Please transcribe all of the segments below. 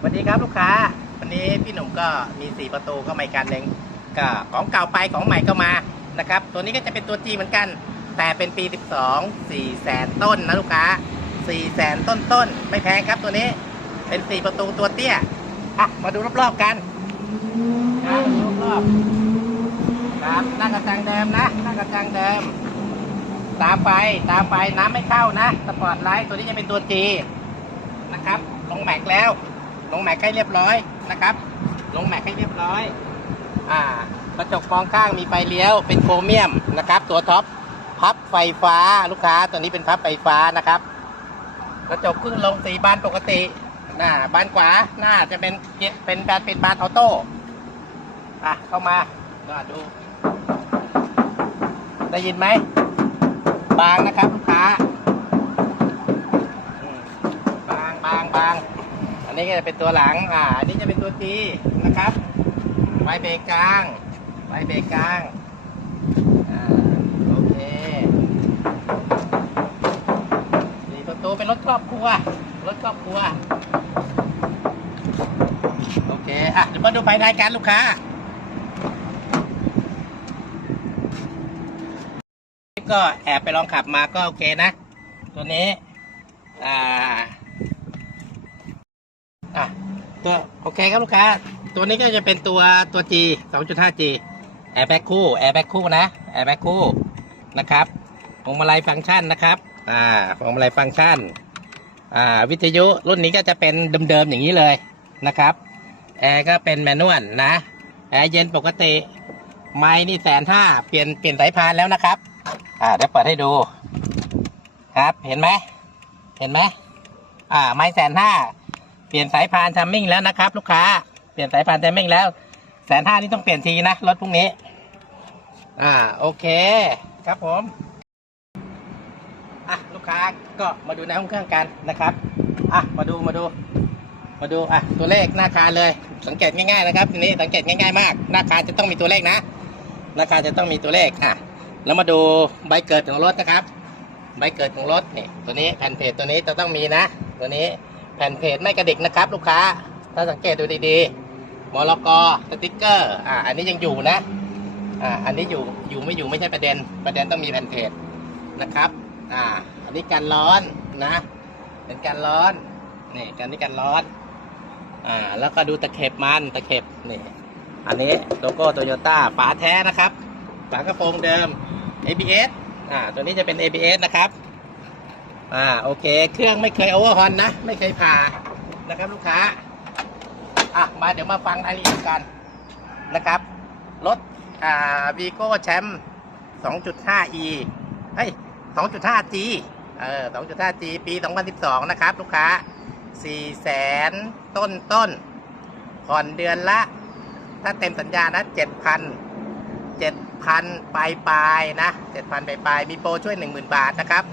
สวัสดีครับลูกค้า วันนี้พี่หนุ่มก็มี 4 ประตูก็ไม่กันหนึ่งก็ของเก่าไปของใหม่ก็มานะครับ ตัวนี้ก็จะเป็นตัวจีเหมือนกัน แต่เป็นปี 12 4แสนต้นนะลูกค้า4แสนต้นต้นๆไม่แพงครับตัวนี้เป็น 4 ประตูตัวเตี้ยอะมาดูรอบๆกันนะรอบๆครับหน้ากระจังเดิมนะหน้ากระจังเดิม ตามไปตามไปน้ำไม่เข้านะสปอร์ตไลท์ตัวนี้จะเป็นตัวจีนะครับลงแม็กแล้ว ลงแม็กให้เรียบร้อยนะครับ ลงแม็กให้เรียบร้อย อ่ากระจกมองข้างมีไฟเลี้ยวเป็นโครเมียมนะครับ ตัวท็อปพับไฟฟ้าลูกค้าตัวนี้เป็นพับไฟฟ้านะครับ กระจกขึ้นลงสีบานปกติหน้าบานขวาหน้าจะเป็นเป็นบานเป็นบานออโต้อะเข้ามาก็ดู ได้ยินไหมบางนะครับลูกค้าอืมบางบางบางอั นนี้ก็จะเป็นตัวหลัง อ่า อันนี้จะเป็นตัวจีนะครับไฟเบรกกลางไฟเบรกกลางอ่าโอเคนี่ประตูเป็นรถครอบครัว รถครอบครัว โอเค อะ เดี๋ยวมาดูภายในกันลูกค้าก็แอบไปลองขับมาก็โอเคนะ ตัวนี้ อ่า ตัวโอเคครับลูกค้า ตัวนี้ก็จะเป็นตัวตัว G 2.5G แอร์แบ็คคู่แอร์แบ็คคู่นะแอร์แบ็คคู่นะครับพวงมาลัยฟังก์ชันนะครับอ่าพวงมาลัยฟังก์ชันอ่าวิทยุรุ่นนี้ก็จะเป็นเดิมๆอย่างนี้เลยนะครับแอร์ก็เป็นแมนนวลนะแอร์เย็นปกติ ไม้นี่แสนห้าเปลี่ยนเปลี่ยนสายพานแล้วนะครับอ่าเดี๋ยวเปิดให้ดูครับเห็นไหมเห็นไหมอ่าไม้แสนห้า ลี่ยนสายพานทัมมิ่งแล้วนะครับ ลูกค้า เปลี่ยนสายพานทัมมิ่งแล้วแสนห้านี่ต้องเปลี่ยนทีนะรถพวกนี้ อ่าโอเคครับผมอะลูกค้าก็มาดูในห้องเครื่องกันนะครับอะมาดูมาดู มาดูอะตัวเลขหน้าคาเลย สังเกตง่ายๆนะครับทีนี้สังเกตง่ายๆมาก หน้าคาจะต้องมีตัวเลขนะหน้าคาจะต้องมีตัวเลขอะแล้วมาดูใบเกิดของรถนะครับ ใบเกิดของรถนี่ตัวนี้แผ่นเพจตัวนี้จะต้องมีนะ ตัวนี้ แผ่นเพจไม่กระดิกนะครับ ลูกค้า ถ้าสังเกตดูดีๆมอลกสติ๊กเกอร์ อ่า อันนี้ยังอยู่นะ อ่า อันนี้อยู่ อยู่ไม่อยู่ไม่ใช่ประเด็น ประเด็นต้องมีแผ่นเพจนะครับ อ่า อันนี้กันร้อนนะ เป็นการร้อน นี่การนี้การร้อน อ่า แล้วก็ดูตะเข็บมัน ตะเข็บ นี่ อันนี้โลโก้โตโยต้าฝาแท้นะครับ ฝากระโปรงเดิม ABS อ่า ตัวนี้จะเป็น ABS นะครับ อ่าโอเค เครื่องไม่เคยโอเวอร์ฮอนนะ ไม่เคยผ่านะครับลูกค้า อะ มาเดี๋ยวมาฟังรายละเอียดกันนะครับ รถอ่าวีโก้แชมป์ 2.5e เฮ้ย 2.5g เออ 2.5g ปี 2012 นะครับ ลูกค้า 4 แสนต้นต้นผ่อนเดือนละ ถ้าเต็มสัญญานะ 7,000 7,000 ปลายปลายนะ 7,000 ปลายปลายมีโปรช่วย 10,000 บาทนะครับ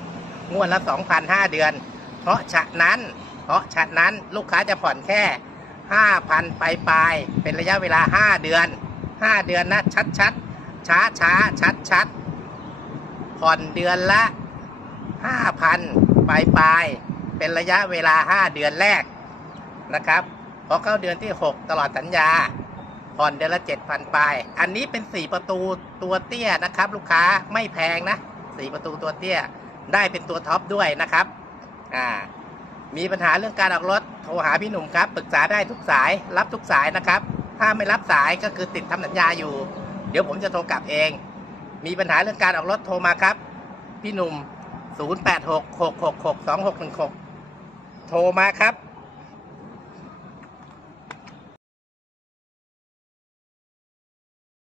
งวดละ2,005เดือน เพราะฉะนั้น เพราะฉะนั้นลูกค้าจะผ่อนแค่5,000ปลายปลายเป็นระยะเวลา5เดือน5เดือนนะชัดชัดช้าช้าชัดชัดผ่อนเดือนละ5,000ปลายปลายเป็นระยะเวลา5เดือนแรกนะครับพอเข้าเดือนที่ 6 ตลอดสัญญา ผ่อนเดือนละ 7,000 ปลาย อันนี้เป็น 4 ประตูตัวเตี้ยนะครับ ลูกค้าไม่แพงนะ 4 ประตูตัวเตี้ย ได้เป็นตัวท็อปด้วยนะครับอ่ามีปัญหาเรื่องการออกรถโทรหาพี่หนุ่มครับปรึกษาได้ทุกสายรับทุกสายนะครับ ถ้าไม่รับสายก็คือติดทำสัญญาอยู่ เดี๋ยวผมจะโทรกลับเอง มีปัญหาเรื่องการออกรถโทรมาครับ พี่หนุ่ม 0866662616 โทรมาครับ